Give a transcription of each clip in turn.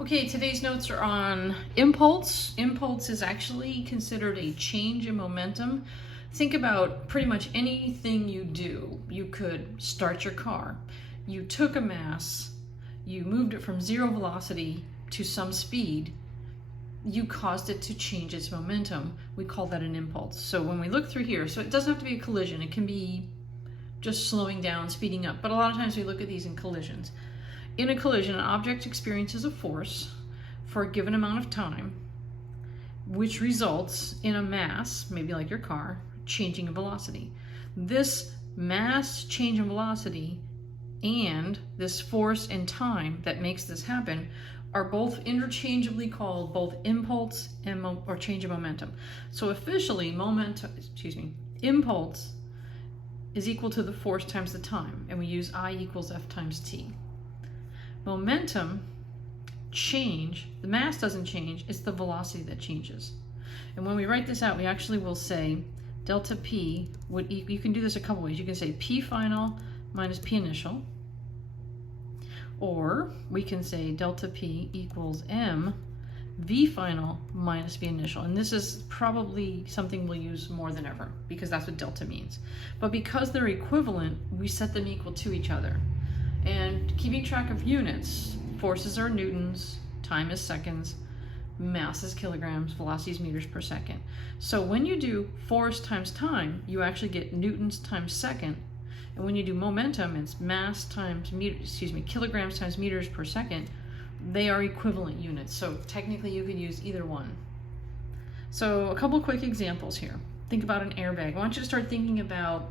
Okay, today's notes are on impulse. Impulse is actually considered a change in momentum. Think about pretty much anything you do. You could start your car. You took a mass, you moved it from zero velocity to some speed. You caused it to change its momentum. We call that an impulse. So when we look through here, so it doesn't have to be a collision. It can be just slowing down, speeding up. But a lot of times we look at these in collisions. In a collision, an object experiences a force for a given amount of time, which results in a mass, maybe like your car, changing in velocity. This mass change in velocity and this force and time that makes this happen are both interchangeably called both impulse and or change in momentum. So officially, impulse is equal to the force times the time, and we use I equals F times T. Momentum change, the mass doesn't change, it's the velocity that changes. And when we write this out, we actually will say delta P would equal, you can do this a couple ways. You can say P final minus P initial, or we can say delta P equals M V final minus V initial. And this is probably something we'll use more than ever because that's what delta means. But because they're equivalent, we set them equal to each other. And keeping track of units, forces are newtons, time is seconds, mass is kilograms, velocity is meters per second. So when you do force times time, you actually get newtons times second. And when you do momentum, it's mass times kilograms times meters per second. They are equivalent units. So technically you can use either one. So a couple quick examples here. Think about an airbag. I want you to start thinking about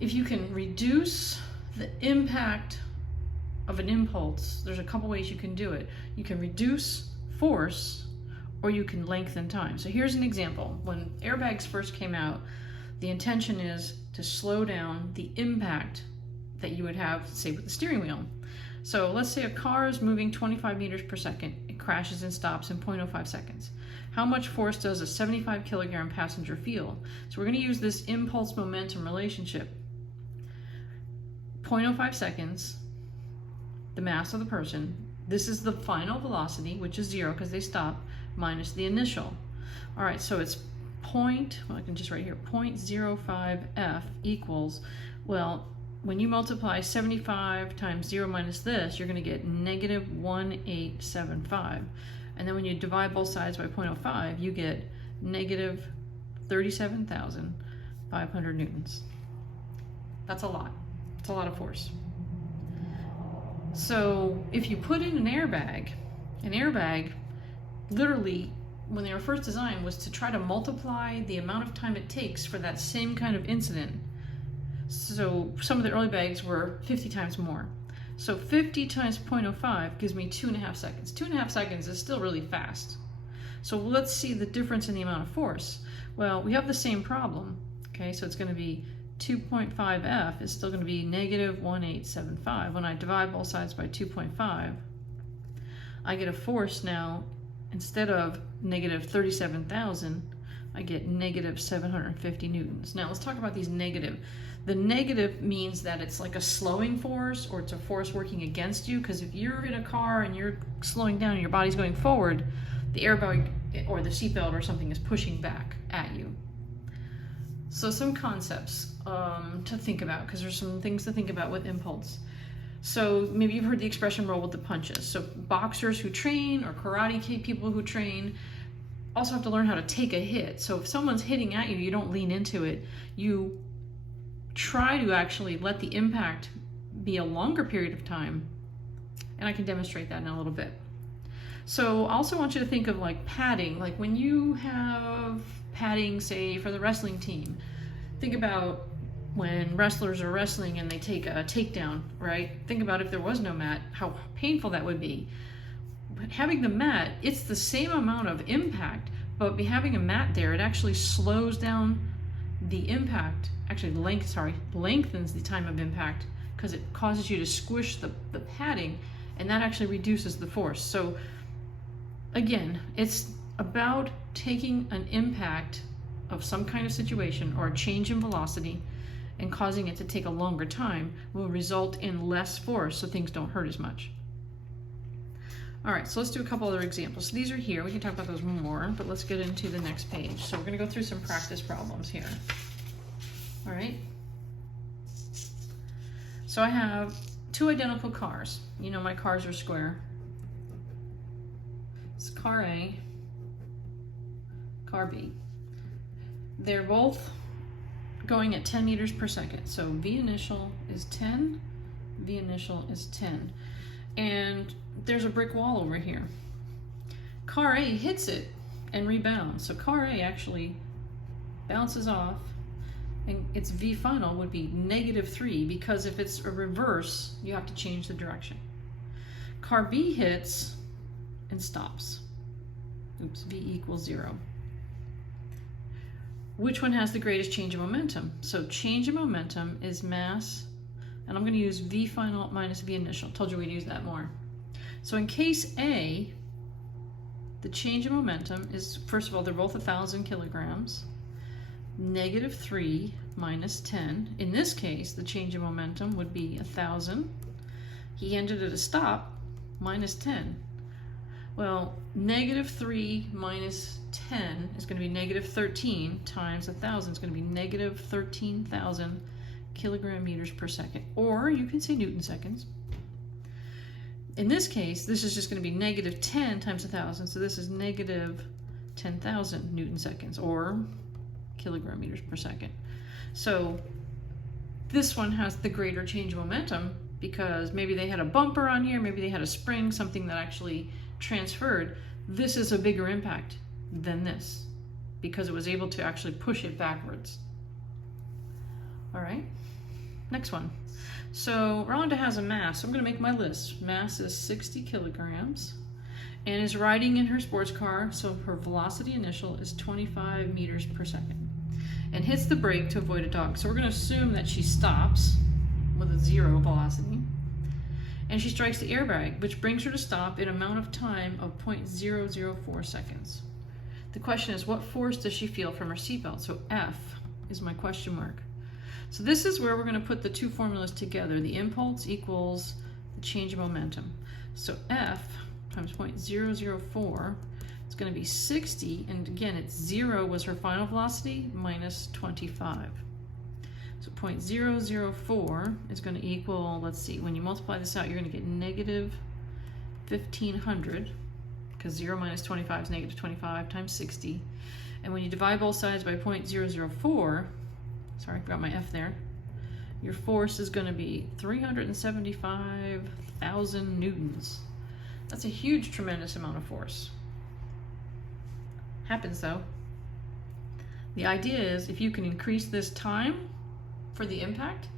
if you can reduce the impact of an impulse. There's a couple ways you can do it. You can reduce force or you can lengthen time. So here's an example. When airbags first came out, the intention is to slow down the impact that you would have, say, with the steering wheel. So let's say a car is moving 25 meters per second. It crashes and stops in 0.05 seconds. How much force does a 75 kilogram passenger feel? So we're going to use this impulse momentum relationship. 0.05 seconds, the mass of the person. This is the final velocity, which is 0 because they stop, minus the initial. All right, so it's I can just write here, 0.05 F equals, well, when you multiply 75 times 0 minus this, you're going to get negative 1875. And then when you divide both sides by 0.05, you get negative 37,500 newtons. That's a lot. It's a lot of force. So if you put in an airbag literally, when they were first designed, was to try to multiply the amount of time it takes for that same kind of incident. So some of the early bags were 50 times more. So 50 times 0.05 gives me 2.5 seconds. 2.5 seconds is still really fast. So let's see the difference in the amount of force. Well, we have the same problem. Okay, so it's going to be 2.5 F is still going to be negative 1875. When I divide both sides by 2.5, I get a force now, instead of negative 37,000, I get negative 750 newtons. Now let's talk about these negative. The negative means that it's like a slowing force or it's a force working against you, because if you're in a car and you're slowing down and your body's going forward, the airbag or the seatbelt or something is pushing back at you. So some concepts to think about, because there's some things to think about with impulse. So maybe you've heard the expression roll with the punches. So boxers who train or karate people who train also have to learn how to take a hit. So if someone's hitting at you, you don't lean into it. You try to actually let the impact be a longer period of time. And I can demonstrate that in a little bit. So I also want you to think of like padding. Like when you have padding, say, for the wrestling team, think about when wrestlers are wrestling and they take a takedown, right? Think about if there was no mat, how painful that would be. But having the mat, it's the same amount of impact, but by having a mat there, it actually slows down the impact, actually lengthens the time of impact, because it causes you to squish the padding, and that actually reduces the force. So again, it's about taking an impact of some kind of situation or a change in velocity and causing it to take a longer time will result in less force, so things don't hurt as much. All right, so let's do a couple other examples. So these are here. We can talk about those more, but let's get into the next page. So we're going to go through some practice problems here. All right. So I have two identical cars. You know my cars are square. It's car A, car B. They're both going at 10 meters per second. So V initial is 10, V initial is 10. And there's a brick wall over here. Car A hits it and rebounds. So car A actually bounces off, and its V final would be -3, because if it's a reverse, you have to change the direction. Car B hits and stops. Oops, V equals 0. Which one has the greatest change of momentum? So change of momentum is mass, and I'm going to use V final minus V initial. Told you we'd use that more. So in case A, the change of momentum is, first of all, they're both 1,000 kilograms. -3 minus 10. In this case, the change of momentum would be 1,000. He ended at a stop, minus 10. Well, -3 minus 10 is going to be -13 times 1,000 is going to be -13,000 kilogram meters per second. Or you can say Newton seconds. In this case, this is just going to be -10 times 1,000, so this is -10,000 Newton seconds, or kilogram meters per second. So this one has the greater change of momentum because maybe they had a bumper on here, maybe they had a spring, something that actually transferred. This is a bigger impact than this because it was able to actually push it backwards. All right, next one. So Rhonda has a mass. So I'm going to make my list. Mass is 60 kilograms and is riding in her sports car. So her velocity initial is 25 meters per second and hits the brake to avoid a dog. So we're going to assume that she stops with a 0 velocity. And she strikes the airbag, which brings her to stop in an amount of time of 0.004 seconds. The question is, what force does she feel from her seatbelt? So F is my question mark. So this is where we're going to put the two formulas together. The impulse equals the change of momentum. So F times 0.004 is going to be 60, and again, it's 0 was her final velocity minus 25. So 0.004 is going to equal, let's see, when you multiply this out, you're going to get -1,500, because 0 minus 25 is -25 times 60. And when you divide both sides by 0.004, sorry, I forgot my F there, your force is going to be 375,000 newtons. That's a huge, tremendous amount of force. Happens though. The idea is if you can increase this time for the impact,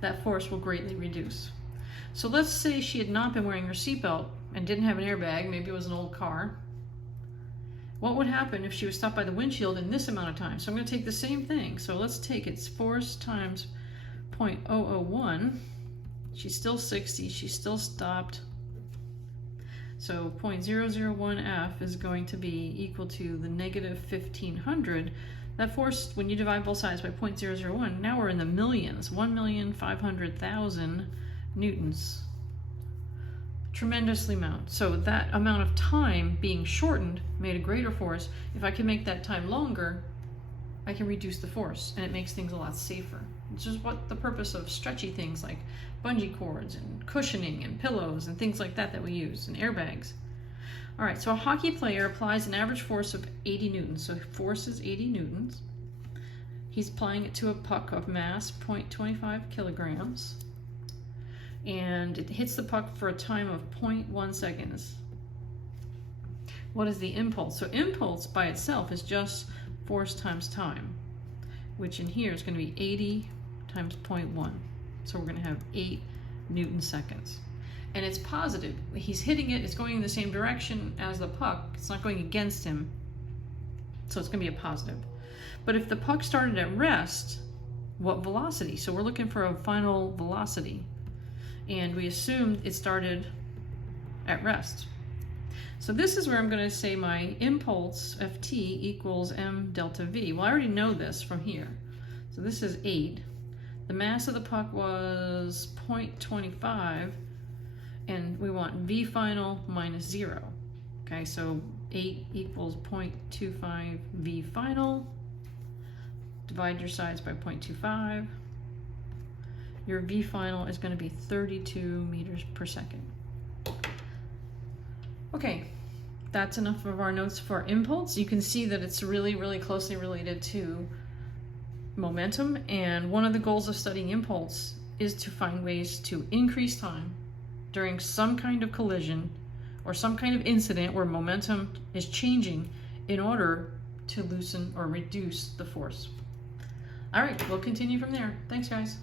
that force will greatly reduce. So let's say she had not been wearing her seatbelt and didn't have an airbag, maybe it was an old car. What would happen if she was stopped by the windshield in this amount of time? So I'm going to take the same thing. So let's take its force times 0.001. She's still 60, she's still stopped. So 0.001 F is going to be equal to the -1,500. That force, when you divide both sides by 0.001, now we're in the millions, 1,500,000 newtons. Tremendously amount. So that amount of time being shortened made a greater force. If I can make that time longer, I can reduce the force, and it makes things a lot safer. Which is what the purpose of stretchy things like bungee cords and cushioning and pillows and things like that we use, and airbags. All right, so a hockey player applies an average force of 80 newtons. So force is 80 newtons. He's applying it to a puck of mass 0.25 kilograms. And it hits the puck for a time of 0.1 seconds. What is the impulse? So impulse by itself is just force times time, which in here is going to be 80 times 0.1. So we're going to have 8 Newton seconds. And it's positive. He's hitting it, it's going in the same direction as the puck. It's not going against him. So it's going to be a positive. But if the puck started at rest, what velocity? So we're looking for a final velocity. And we assumed it started at rest. So this is where I'm going to say my impulse, Ft, equals m delta v. Well, I already know this from here. So this is 8. The mass of the puck was 0.25. And we want V final minus 0. Okay, so 8 equals 0.25 V final. Divide your sides by 0.25. Your V final is going to be 32 meters per second. Okay, that's enough of our notes for impulse. You can see that it's really, really closely related to momentum, and one of the goals of studying impulse is to find ways to increase time during some kind of collision or some kind of incident where momentum is changing in order to loosen or reduce the force. All right, we'll continue from there. Thanks, guys.